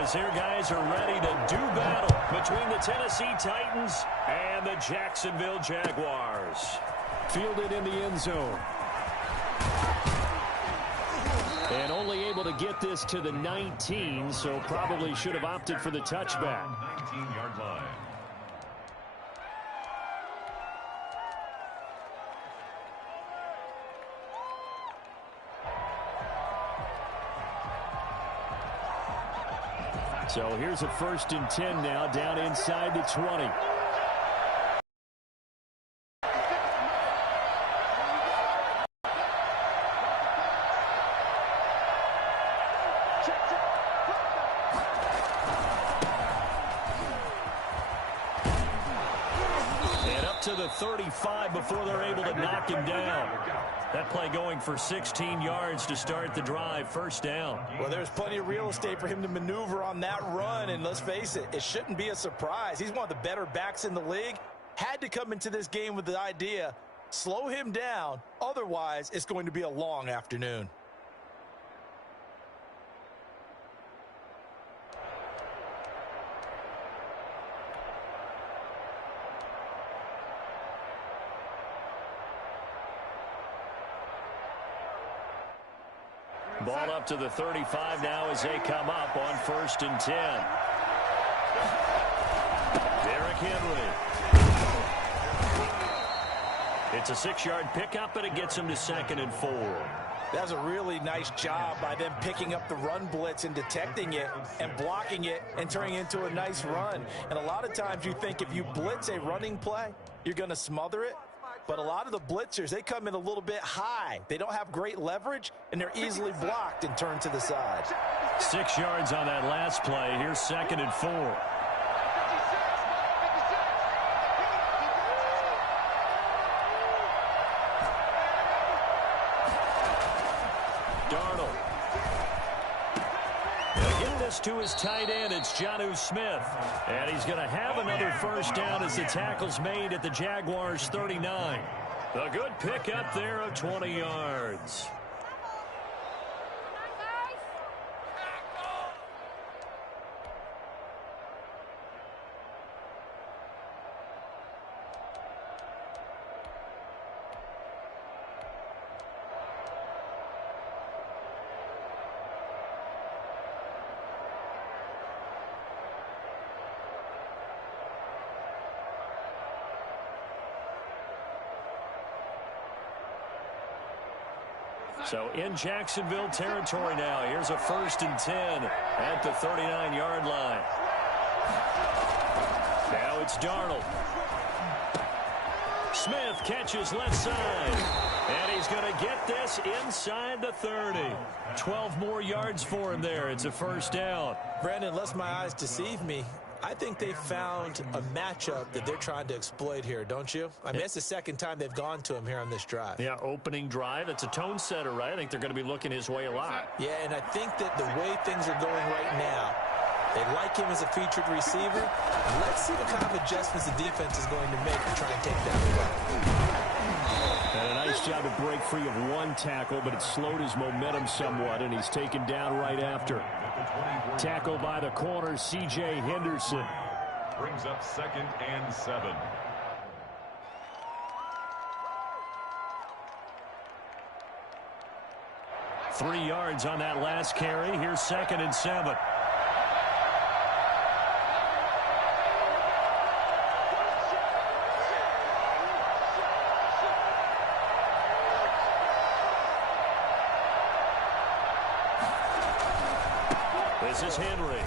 as their guys are ready to do battle between the Tennessee Titans and the Jacksonville Jaguars. Fielded in the end zone. And only able to get this to the 19, so probably should have opted for the touchback. 19-yard line. So here's a 1st and 10 now, down inside the 20. And up to the 35 before they're able to knock him down. That play going for 16 yards to start the drive. 1st down. Well, there's plenty of real estate for him to maneuver on that run, and let's face it, it shouldn't be a surprise. He's one of the better backs in the league. Had to come into this game with the idea, slow him down, otherwise it's going to be a long afternoon. Ball up to the 35 now as they come up on 1st and 10. Derrick Henry. It's a 6-yard pickup, and it gets him to 2nd and 4. That was a really nice job by them picking up the run blitz and detecting it and blocking it and turning it into a nice run. And a lot of times you think if you blitz a running play, you're going to smother it. But a lot of the blitzers, they come in a little bit high. They don't have great leverage, and they're easily blocked and turned to the side. 6 yards on that last play. Here's 2nd and 4. Darnold. Gonna get this to his tight end. It's Jonnu Smith. And he's going to have another 1st down as the tackle's made at the Jaguars' 39. A good pickup there of 20 yards. So in Jacksonville territory now. Here's a 1st and 10 at the 39-yard line. Now it's Darnold. Smith catches left side. And he's going to get this inside the 30. 12 more yards for him there. It's a 1st down. Brandon, lest my eyes deceive me, I think they found a matchup that they're trying to exploit here, don't you? I mean, it's the 2nd time they've gone to him here on this drive. Yeah, opening drive. It's a tone setter, right? I think they're going to be looking his way a lot. Yeah, and I think that the way things are going right now, they like him as a featured receiver. Let's see the kind of adjustments the defense is going to make to try and take down the run. And a nice job to break free of one tackle, but it slowed his momentum somewhat, and he's taken down right after. Tackle by the corner, C.J. Henderson. Brings up 2nd and 7. Three yards on that last carry. Here's 2nd and 7. This is Henry.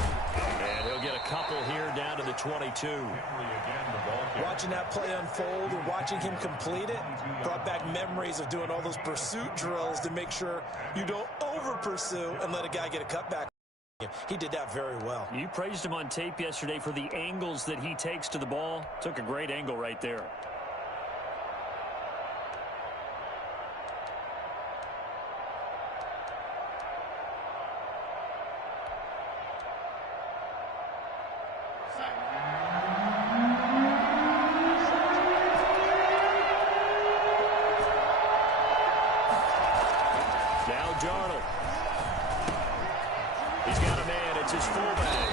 And he'll get a couple here down to the 22. Watching that play unfold and watching him complete it brought back memories of doing all those pursuit drills to make sure you don't over-pursue and let a guy get a cutback. He did that very well. You praised him on tape yesterday for the angles that he takes to the ball. Took a great angle right there. Now Darnold. He's got a man his fullback.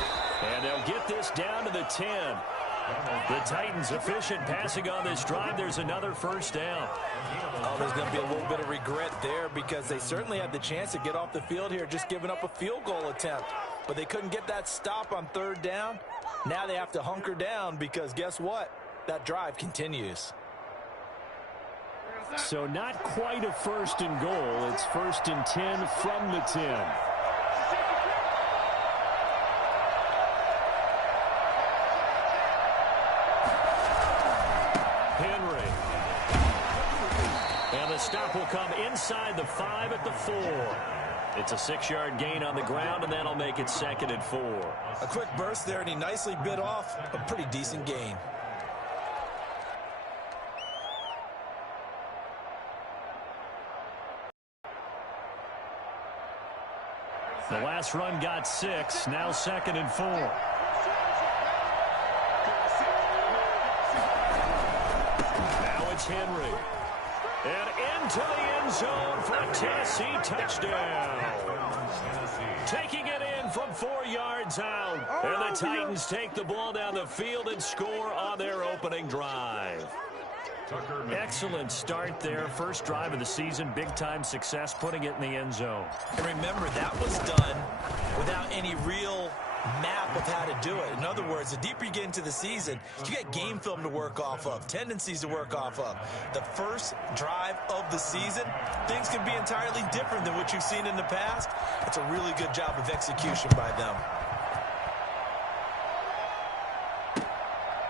And they'll get this down to the 10. The Titans efficient passing on this drive. There's another first down. Oh, there's going to be a little bit of regret there because they certainly had the chance to get off the field here, just giving up a field goal attempt. But they couldn't get that stop on third down. Now they have to hunker down because guess what? That drive continues. So not quite a first and goal. It's first and 10 from the 10. Stop will come inside the 5 at the 4. It's a 6-yard gain on the ground, and that'll make it 2nd and 4. A quick burst there, and he nicely bit off a pretty decent gain. The last run got 6, now 2nd and 4. Now it's Henry. And into the end zone for a Tennessee touchdown. Taking it in from 4 yards out. And the Titans take the ball down the field and score on their opening drive. Excellent start there. First drive of the season. Big-time success putting it in the end zone. And remember, that was done without any real map of how to do it. In other words, the deeper you get into the season, you get game film to work off of, tendencies to work off of. The first drive of the season, things can be entirely different than what you've seen in the past. It's a really good job of execution by them.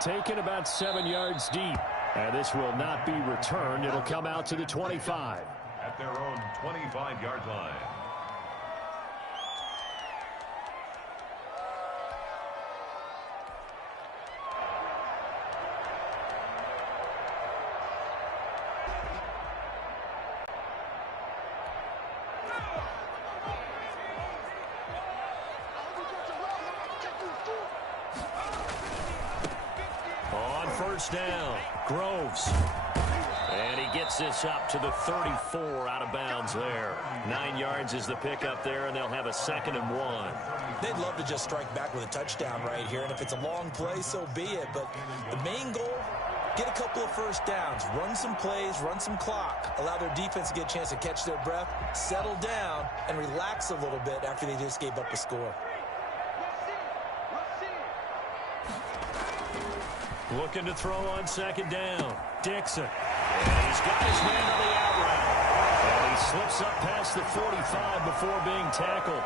Taken about 7 yards deep. And this will not be returned. It'll come out to the 25. At their own 25-yard line. Down, Groves. And he gets this up to the 34 out of bounds there. 9 yards is the pickup there, and they'll have a 2nd and 1. They'd love to just strike back with a touchdown right here, and if it's a long play, so be it. But the main goal, get a couple of first downs, run some plays, run some clock, allow their defense to get a chance to catch their breath, settle down, and relax a little bit after they just gave up a score. Looking to throw on 2nd down. Dixon. And he's got his man on the out route. And he slips up past the 45 before being tackled.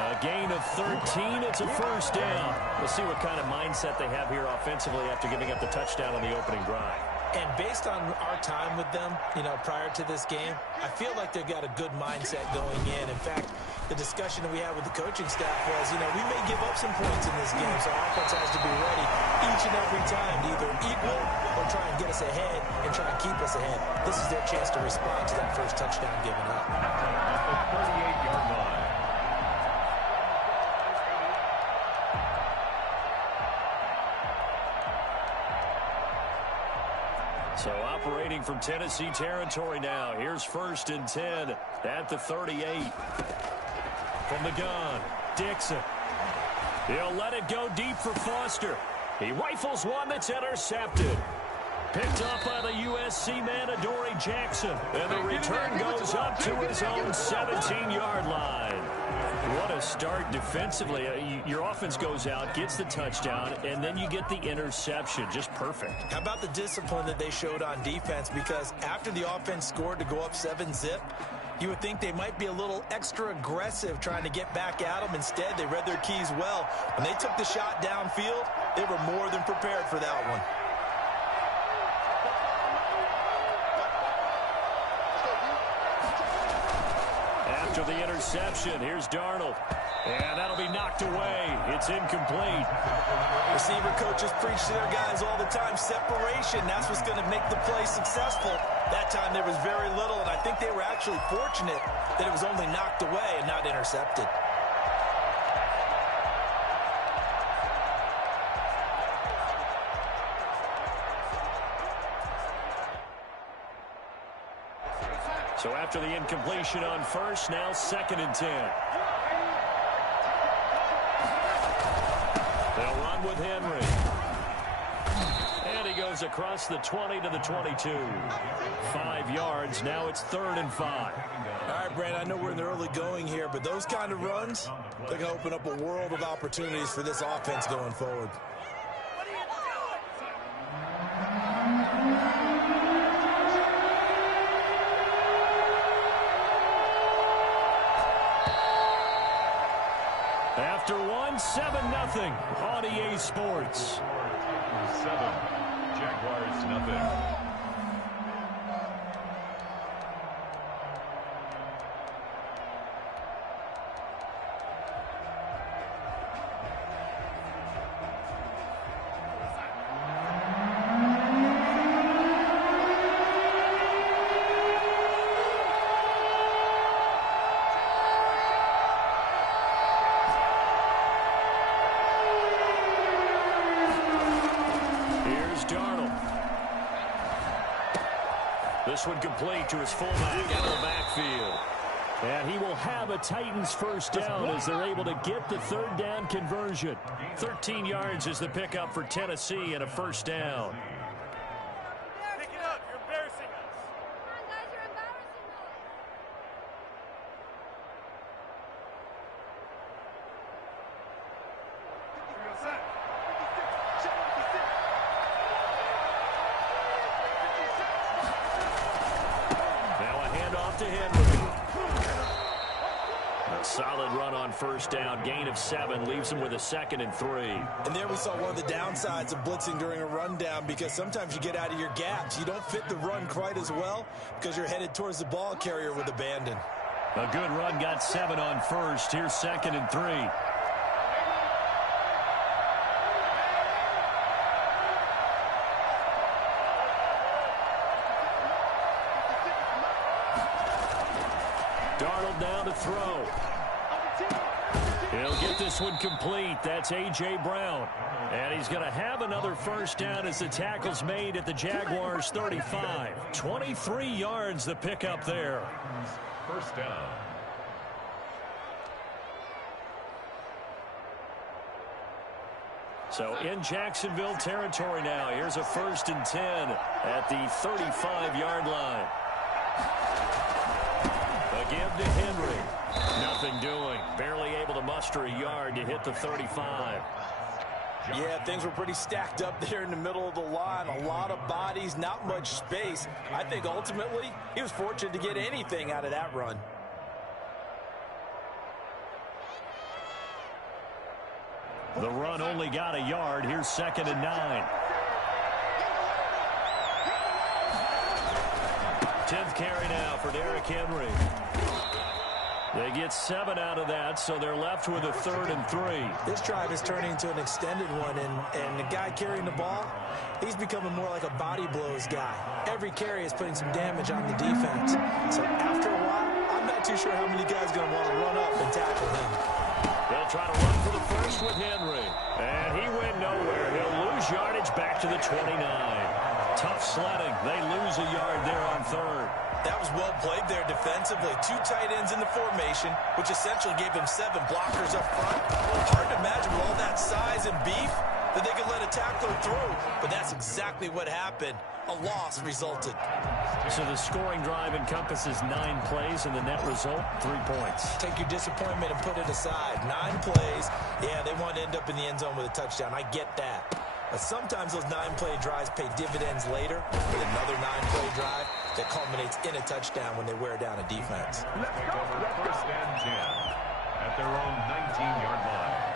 A gain of 13. It's a first down. We'll see what kind of mindset they have here offensively after giving up the touchdown on the opening drive. And based on our time with them, prior to this game, I feel like they've got a good mindset going in. In fact, the discussion that we had with the coaching staff was, we may give up some points in this game, so our offense has to be ready each and every time to either equal or try and get us ahead and try and keep us ahead. This is their chance to respond to that first touchdown given up. At the 38-yard line. So operating from Tennessee territory now. Here's 1st and 10 at the 38. From the gun, Dixon. He'll let it go deep for Foster. He rifles one that's intercepted. Picked up by the USC man, Adoree Jackson. And the return goes up to his own 17-yard line. What a start defensively. Your offense goes out, gets the touchdown, and then you get the interception. Just perfect. How about the discipline that they showed on defense? Because after the offense scored to go up 7-zip, you would think they might be a little extra aggressive trying to get back at them. Instead, they read their keys well. When they took the shot downfield, they were more than prepared for that one. After the interception, here's Darnold. And that'll be knocked away. It's incomplete. Receiver coaches preach to their guys all the time. Separation, that's what's going to make the play successful. That time there was very little, and I think they were actually fortunate that it was only knocked away and not intercepted. So after the incompletion on first, now 2nd and 10. down with Henry. And he goes across the 20 to the 22. 5 yards. Now it's 3rd and 5. All right, Brandon, I know we're in the early going here, but those kind of runs, they're going to open up a world of opportunities for this offense going forward. After 7-0 on EA Sports. 7, Jaguars nothing. This one complete to his fullback out of the backfield. And he will have a Titans first down as they're able to get the 3rd down conversion. 13 yards is the pickup for Tennessee and a first down. Pick it up. You're embarrassing us. Come on, guys. You're embarrassing us. To Henry. A solid run on first down. Gain of 7 leaves him with a 2nd and 3. And there we saw one of the downsides of blitzing during a rundown, because sometimes you get out of your gaps. You don't fit the run quite as well because you're headed towards the ball carrier with abandon. A good run got 7 on first. Here's 2nd and 3. Now to throw. He'll get this one complete. That's A.J. Brown. And he's going to have another first down as the tackle's made at the Jaguars 35. 23 yards the pickup there. First down. So in Jacksonville territory now. Here's a 1st and 10 at the 35-yard line. Give to Henry. Nothing doing. Barely able to muster a yard to hit the 35. Yeah, things were pretty stacked up there in the middle of the line. A lot of bodies, not much space. I think ultimately he was fortunate to get anything out of that run. The run only got a yard. Here's 2nd and 9. 10th carry now for Derrick Henry. They get 7 out of that, so they're left with a 3rd and 3. This drive is turning into an extended one, and the guy carrying the ball, he's becoming more like a body blows guy. Every carry is putting some damage on the defense. So after a while, I'm not too sure how many guys are going to want to run up and tackle him. They'll try to run for the first with Henry. And he went nowhere. He'll lose yardage back to the 29. Tough sledding. They lose a yard there on 3rd. That was well played there defensively. 2 tight ends in the formation, which essentially gave him 7 blockers up front. Hard to imagine with all that size and beef that they could let a tackler through, but that's exactly what happened. A loss resulted. So the scoring drive encompasses 9 plays, and the net result, 3 points. Take your disappointment and put it aside. 9 plays. Yeah, they want to end up in the end zone with a touchdown. I get that. But sometimes those 9-play drives pay dividends later with another 9-play drive that culminates in a touchdown when they wear down a defense. Take over 1st and 10 at their own 19-yard line.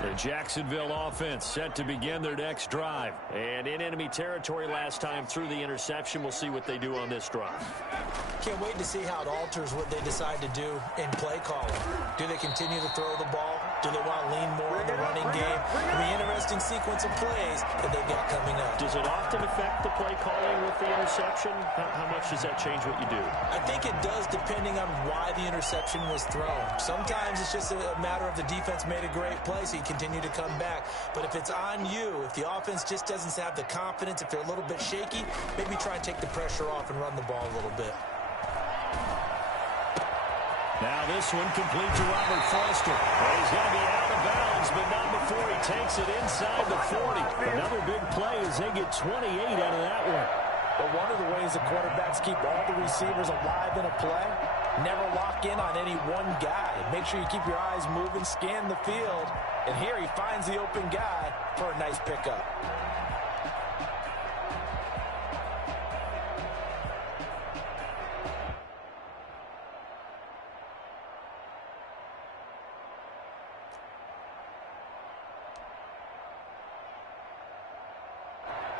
The Jacksonville offense set to begin their next drive. And in enemy territory last time through the interception. We'll see what they do on this drive. Can't wait to see how it alters what they decide to do in play calling. Do they continue to throw the ball? Do they want to lean more on the run running game. It'll be an interesting sequence of plays that they've got coming up. Does it often affect the play calling with the interception? How much does that change what you do? I think it does, depending on why the interception was thrown. Sometimes it's just a matter of the defense made a great play, so you continue to come back. But if it's on you, if the offense just doesn't have the confidence, if they're a little bit shaky, maybe try and take the pressure off and run the ball a little bit. Now this one complete to Robert Foster. Well, he's going to be out of bounds, but not before he takes it inside the 40. Another big play as they get 28 out of that one. But one of the ways the quarterbacks keep all the receivers alive in a play, never lock in on any one guy. Make sure you keep your eyes moving, scan the field. And here he finds the open guy for a nice pickup.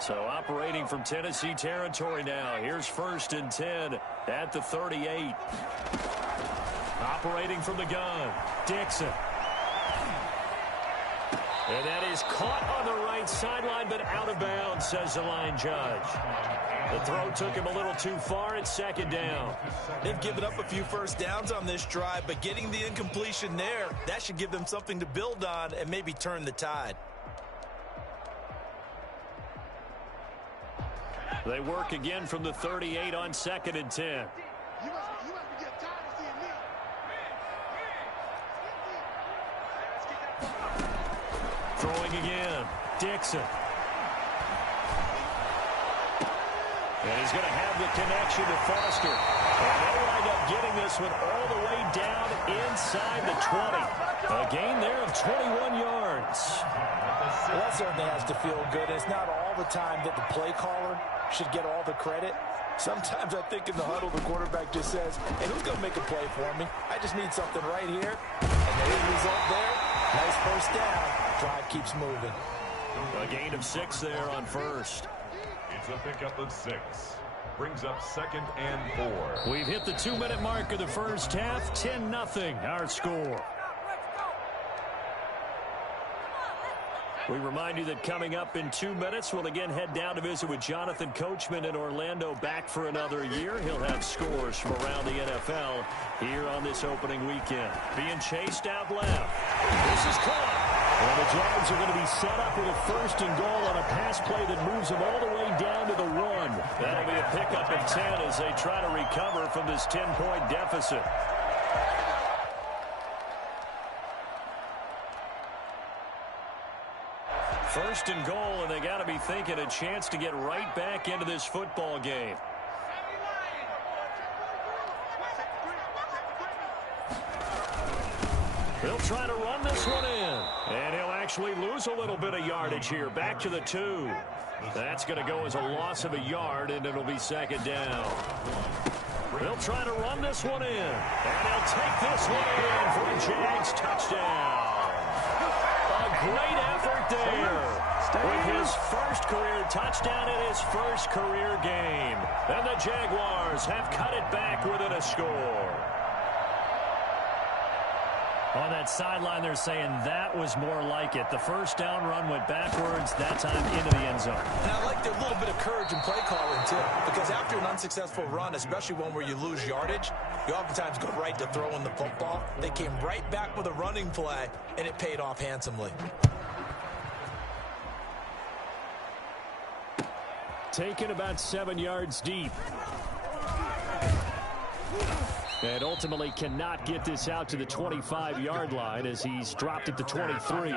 So operating from Tennessee territory now. Here's 1st and 10 at the 38. Operating from the gun, Dixon. And that is caught on the right sideline, but out of bounds, says the line judge. The throw took him a little too far. It's 2nd down. They've given up a few first downs on this drive, but getting the incompletion there, that should give them something to build on and maybe turn the tide. They work again from the 38 on 2nd and 10. Throwing again, Dixon. And he's going to have the connection to Foster. And they'll wind up getting this one all the way down inside the 20. A gain there of 21 yards. Well, that certainly has to feel good. It's not all the time that the play caller should get all the credit. Sometimes I think in the huddle, the quarterback just says, hey, who's going to make a play for me? I just need something right here. And the end result there, nice first down. Drive keeps moving. A gain of 6 there on 1st. It's a pickup of 6. Brings up 2nd and 4. We've hit the 2-minute mark of the first half. 10-0 our score. We remind you that coming up in 2 minutes, we'll again head down to visit with Jonathan Coachman in Orlando, back for another year. He'll have scores from around the NFL here on this opening weekend. Being chased out left. This is caught. Well, the Jags are going to be set up with a 1st and goal on a pass play that moves them all the way down to the 1. That'll be a pickup of 10 as they try to recover from this 10-point deficit. 1st and goal, and they got to be thinking a chance to get right back into this football game. He'll try to run this one in, and he'll actually lose a little bit of yardage here. Back to the 2. That's going to go as a loss of a yard, and it'll be 2nd down. They'll try to run this one in, and they'll take this one in for a Jags touchdown. A great effort there with his 1st career touchdown in his 1st career game. And the Jaguars have cut it back within a score. On that sideline, they're saying that was more like it. The first down run went backwards, that time into the end zone. And I like a little bit of courage in play calling, too, because after an unsuccessful run, especially one where you lose yardage, you oftentimes go right to throwing the football. They came right back with a running play, and it paid off handsomely. Taken about 7 yards deep. And ultimately cannot get this out to the 25-yard line as he's dropped at the 23.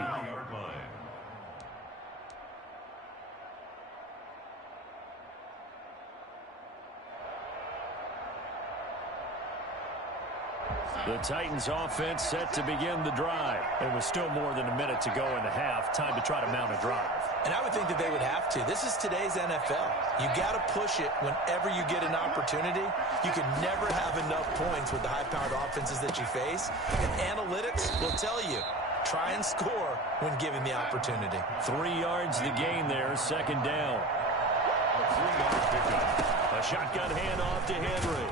The Titans offense set to begin the drive. It was still more than a minute to go in the half. Time to try to mount a drive. And I would think that they would have to. This is today's NFL. You got to push it whenever you get an opportunity. You can never have enough points with the high-powered offenses that you face. And analytics will tell you, try and score when given the opportunity. 3 yards the gain there, 2nd down. A shotgun handoff to Henry.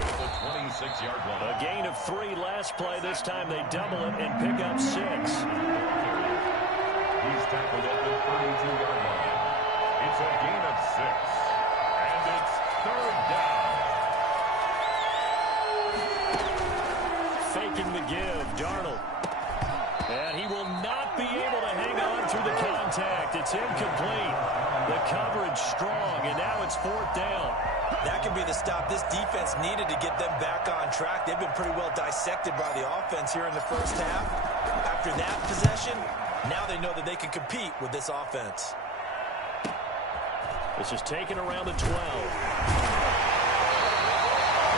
The 26-yard line. A gain of 3 last play. This time they double it and pick up 6. 22-yard line. It's a gain of 6. And it's 3rd down. Faking the give, Darnold. And he will not be able to hang on through the contact. It's incomplete. The coverage strong, and now it's 4th down. That could be the stop this defense needed to get them back on track. They've been pretty well dissected by the offense here in the first half. After that possession, now they know that they can compete with this offense. This is taken around the 12.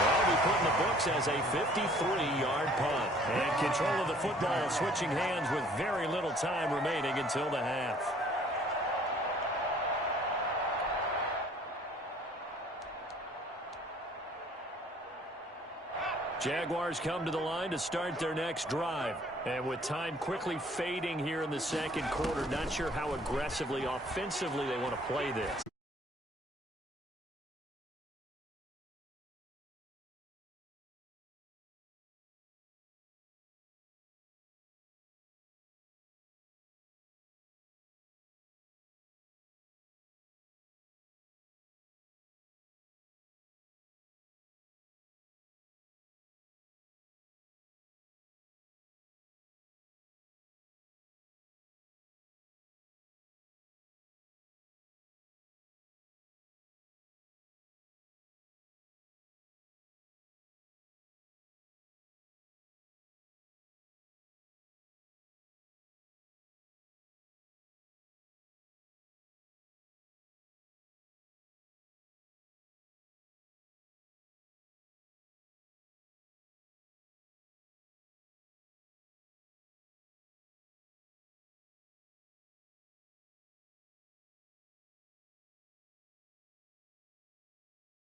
Well, we put in the books as a 53-yard punt. And control of the football switching hands with very little time remaining until the half. Jaguars come to the line to start their next drive. And with time quickly fading here in the second quarter, not sure how aggressively, offensively they want to play this.